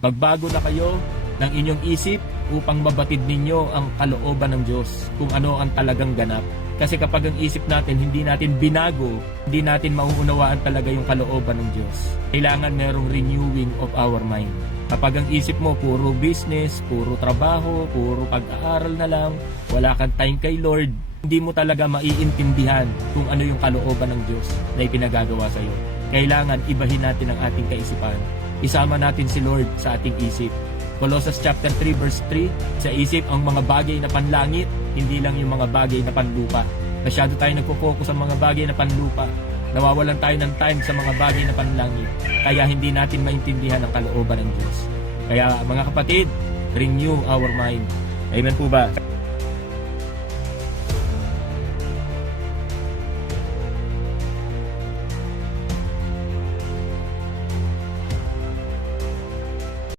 Magbago na kayo ng inyong isip upang mabatid ninyo ang kalooban ng Diyos kung ano ang talagang ganap. Kasi kapag ang isip natin hindi natin binago, hindi natin mauunawaan talaga yung kalooban ng Diyos. Kailangan merong renewing of our mind. Kapag ang isip mo puro business, puro trabaho, puro pag-aaral na lang, wala kang time kay Lord, hindi mo talaga maiintindihan kung ano yung kalooban ng Diyos na ipinagagawa sa iyo. Kailangan ibahin natin ang ating kaisipan. Isama natin si Lord sa ating isip. Colossus chapter 3 verse 3, sa isip ang mga bagay na panlangit, hindi lang yung mga bagay na panlupa. Masyado tayo nagpo-focus sa mga bagay na panlupa. Nawawalan tayo ng time sa mga bagay na panlangit. Kaya hindi natin maintindihan ang kalooban ng Diyos. Kaya mga kapatid, renew our mind. Amen po ba?